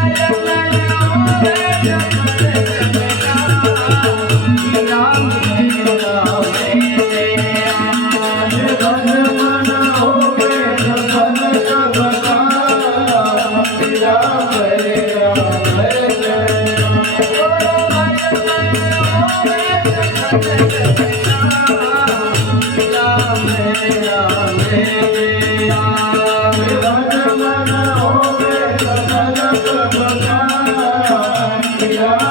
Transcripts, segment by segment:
Thank you.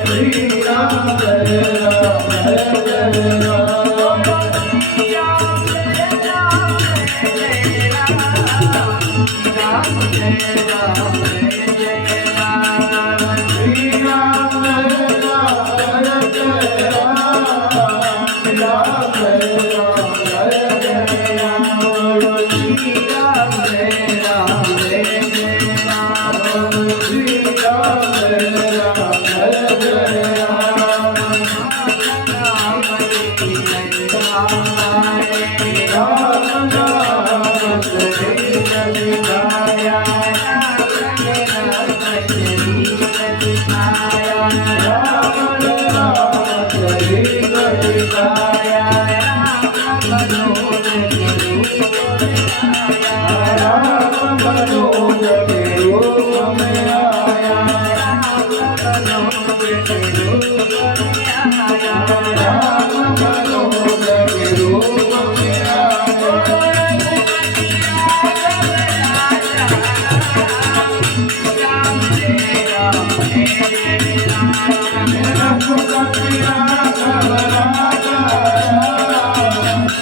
Shriram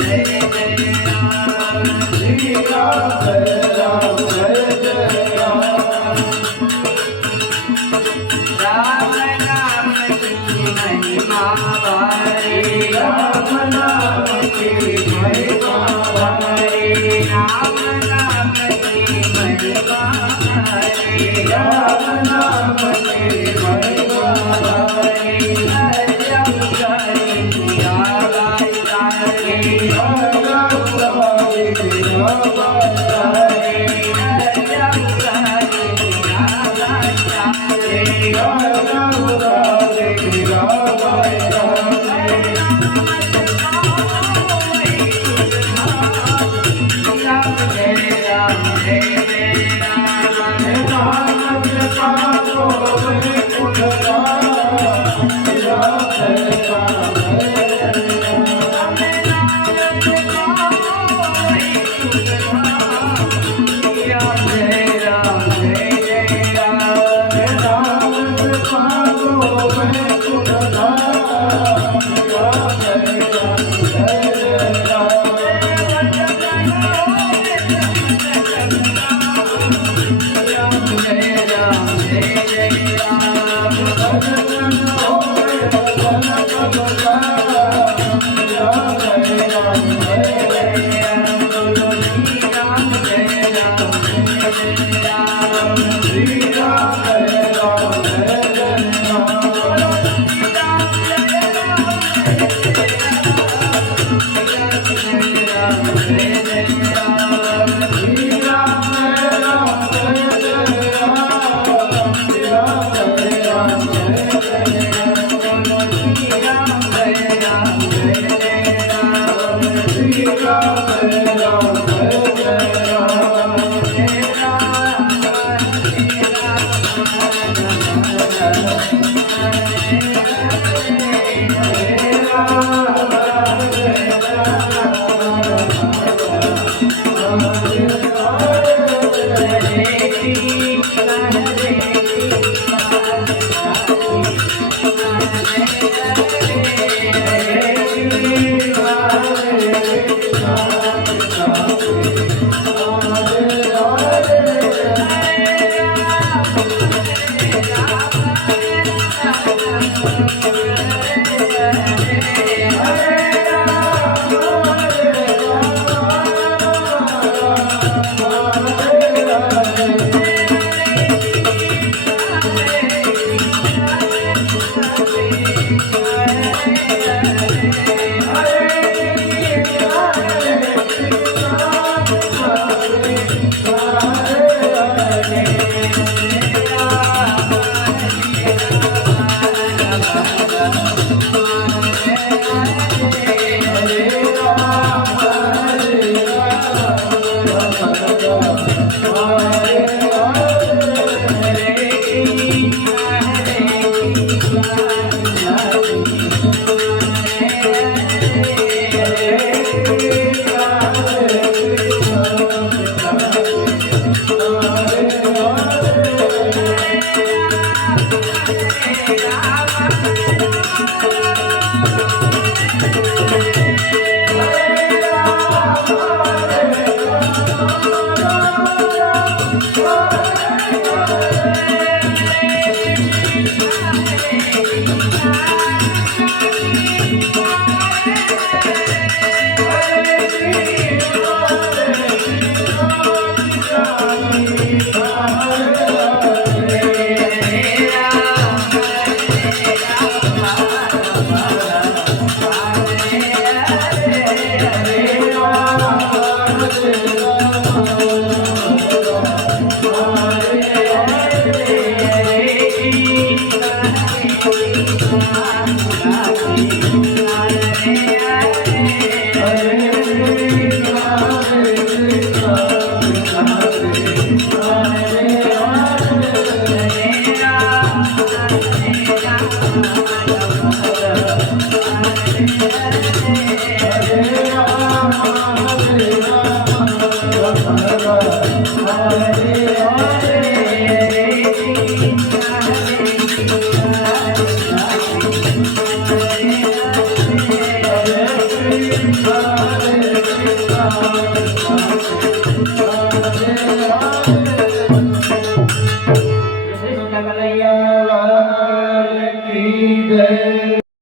Thank you. Yeah. Krishna はい。